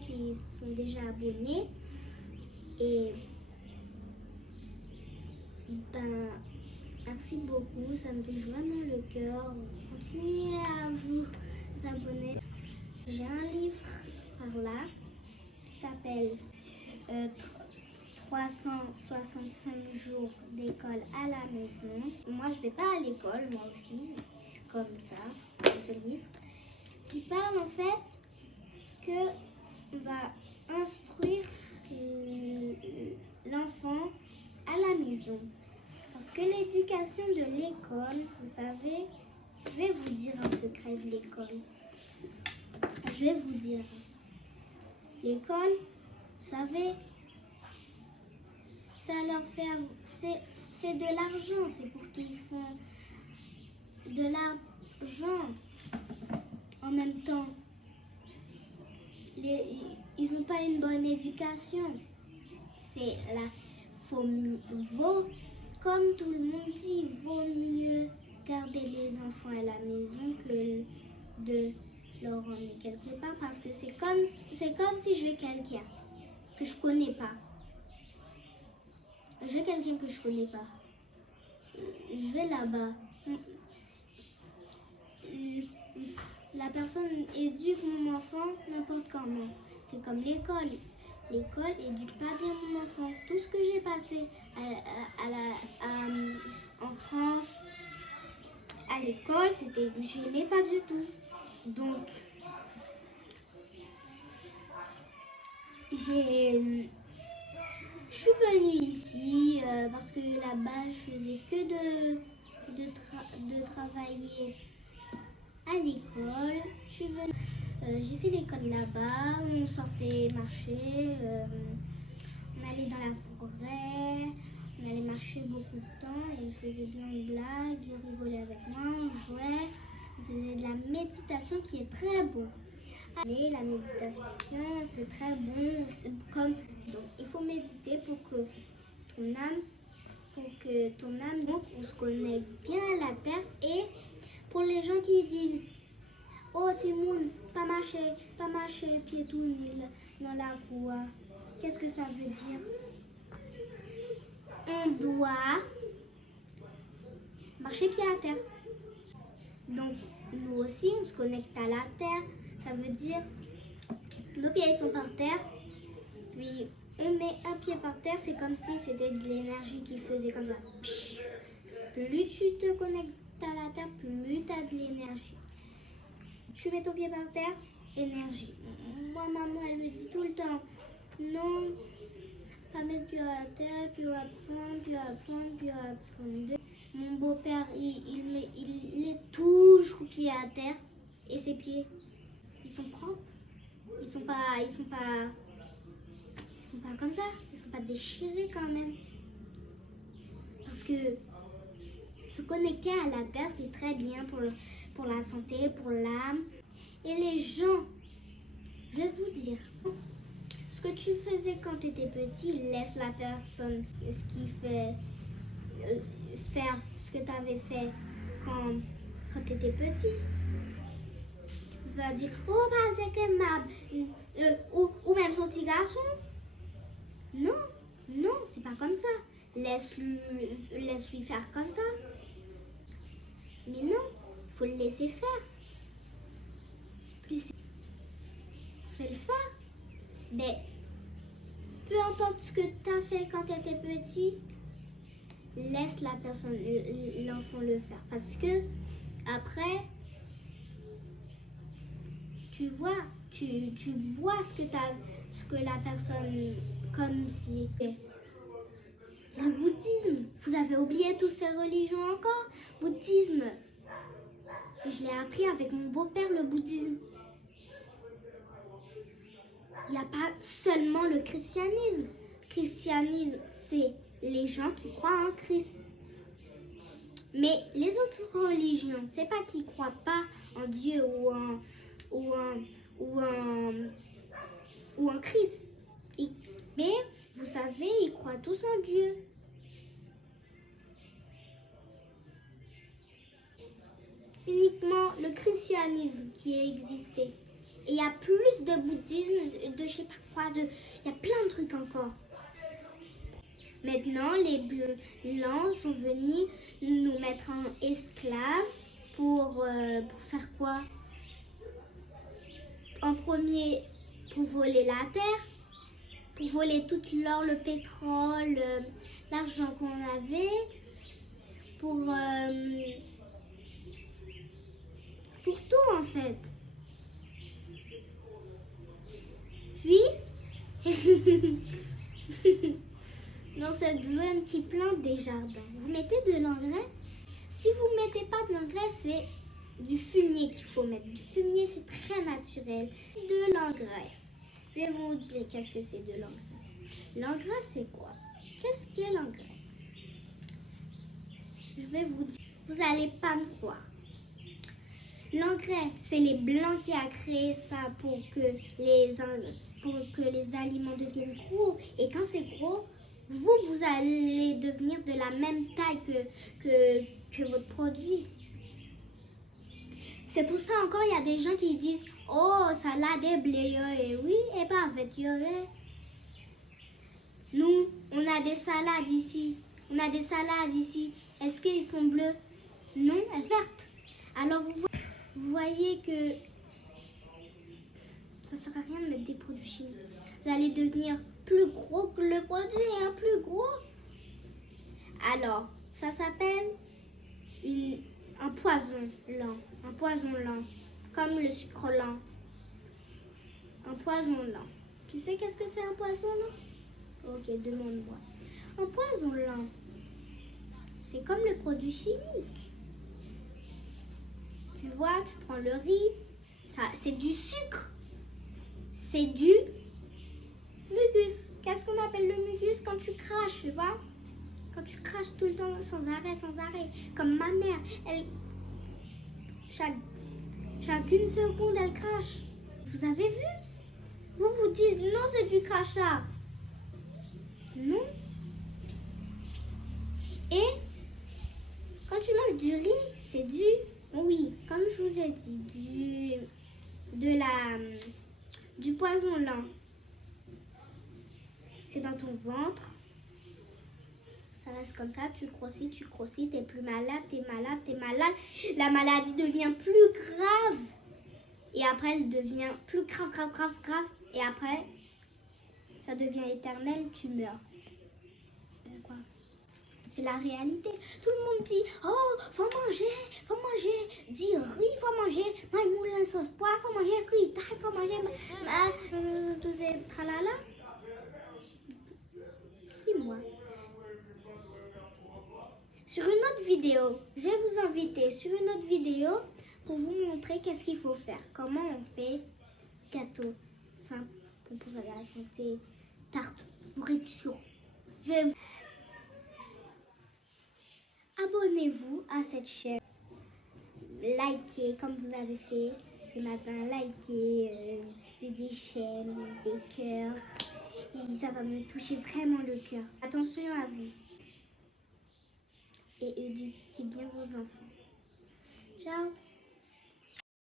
qui sont déjà abonnés. Et ben, merci beaucoup, ça me touche vraiment le cœur. Continuez à vous abonner. J'ai un livre par là qui s'appelle 365 jours d'école à la maison. Moi, je vais pas à l'école, moi aussi, comme ça, ce livre, qui parle en fait que on va instruire l'enfant à la maison. Parce que l'éducation de l'école, vous savez, je vais vous dire un secret de l'école. Je vais vous dire. L'école, vous savez, ça leur fait, c'est de l'argent, c'est pour qu'ils font de l'argent en même temps. Ils n'ont pas une bonne éducation. C'est la comme tout le monde dit, vaut mieux garder les enfants à la maison que de leur emmener quelque part, parce que c'est comme si je vais quelqu'un que je connais pas. Je vais quelqu'un que je connais pas. Je vais là-bas. La personne éduque mon enfant n'importe comment. C'est comme l'école. L'école éduque pas bien mon enfant. Tout ce que j'ai passé en France, à l'école, je n'aimais pas du tout. Donc, je suis venue ici parce que là-bas, je faisais que de travailler à l'école. Je suis venue, j'ai fait l'école là-bas, on sortait marcher, on allait dans la forêt, on allait marcher beaucoup de temps et on faisait bien une blague, ils rigolaient avec moi, on jouait, on faisait de la méditation qui est très bon. Mais la méditation, c'est très bon, donc il faut méditer pour que ton âme, donc on se connecte bien à la terre. Et pour les gens qui disent oh Timoun, pas marcher pied tout nul dans la cour, qu'est-ce que ça veut dire? On doit marcher pied à terre. Donc nous aussi on se connecte à la terre, ça veut dire nos pieds sont par terre, puis on met un pied par terre, c'est comme si c'était de l'énergie qui faisait comme ça. Plus tu te connectes à la terre, plus tu as de l'énergie. Tu mets ton pied par terre, énergie. Moi, maman, elle me dit tout le temps, non, pas mettre pied à la terre, puis à fond, puis à fond, puis à fond. Mon beau-père, il est toujours pied à terre, et ses pieds, ils sont propres. Ils sont pas comme ça, ils sont pas déchirés quand même. Parce que se connecter à la terre, c'est très bien pour la santé, pour l'âme. Et les gens, je vais vous dire, ce que tu faisais quand tu étais petit, laisse la personne faire ce que tu avais fait quand tu étais petit. Tu peux pas dire, oh, pas que ou même son petit garçon. Non, c'est pas comme ça. Laisse-lui faire comme ça. Mais non, il faut le laisser faire. Plus faut le faire. Mais peu importe ce que tu as fait quand tu étais petit, laisse la personne, l'enfant le faire. Parce que après, tu vois ce que la personne, comme si... Le bouddhisme, vous avez oublié toutes ces religions encore? Bouddhisme, je l'ai appris avec mon beau-père, le bouddhisme. Il n'y a pas seulement le christianisme. Le christianisme, c'est les gens qui croient en Christ. Mais les autres religions, c'est pas qu'ils ne croient pas en Dieu ou en Christ. Mais vous savez, ils croient tous en Dieu. Uniquement le christianisme qui a existé. Et il y a plus de bouddhisme, de je sais pas quoi, il y a plein de trucs encore. Maintenant, les blancs sont venus nous mettre en esclaves pour faire quoi? En premier, pour voler la terre, pour voler tout l'or, le pétrole, l'argent qu'on avait, pour tout en fait. Puis, dans cette zone qui plante des jardins, vous mettez de l'engrais. Si vous ne mettez pas de l'engrais, c'est du fumier qu'il faut mettre. Du fumier, c'est très naturel. De l'engrais. Je vais vous dire qu'est-ce que c'est de l'engrais. L'engrais, c'est quoi? Qu'est-ce qu'est l'engrais? Je vais vous dire. Vous n'allez pas me croire. L'engrais, c'est les Blancs qui a créé ça pour que les aliments deviennent gros. Et quand c'est gros, vous allez devenir de la même taille que votre produit. C'est pour ça encore, il y a des gens qui disent « Oh, salade est bleu, oui, et pas avec yore. » Nous, on a des salades ici. Est-ce qu'ils sont bleus? Non, elles sont vertes. Alors, vous voyez que ça ne sert à rien de mettre des produits chimiques. Vous allez devenir plus gros que le produit, hein, plus gros. Alors, ça s'appelle un poison lent. Un poison lent, comme le sucre lent. Un poison lent. Tu sais qu'est-ce que c'est un poison lent? Ok, demande-moi. Un poison lent, c'est comme le produit chimique. Tu vois, tu prends le riz, c'est du sucre. C'est du mucus. Qu'est-ce qu'on appelle le mucus quand tu craches, tu vois? Quand tu craches tout le temps, sans arrêt. Comme ma mère, chaque une seconde, elle crache. Vous avez vu? Vous dites, non, c'est du crachat. Non. Et quand tu manges du riz, c'est oui, comme je vous ai dit, du poison lent. C'est dans ton ventre. Ça reste comme ça, tu grossis, t'es plus malade, t'es malade. La maladie devient plus grave. Et après, elle devient plus grave. Et après, ça devient éternel, tu meurs. Quoi? C'est la réalité. Tout le monde dit, oh, faut manger, dis riz, faut manger, moulin sauce poire, faut manger riz, faut manger, tout ces tralala. Dis-moi. Sur une autre vidéo, je vais vous inviter sur une autre vidéo pour vous montrer qu'est-ce qu'il faut faire. Comment on fait gâteau simple pour la santé, tarte, nourriture. Abonnez-vous à cette chaîne. Likez comme vous avez fait ce matin. Likez, c'est des chaînes, des cœurs. Et ça va me toucher vraiment le cœur. Attention à vous. Et éduquez bien vos enfants. Ciao.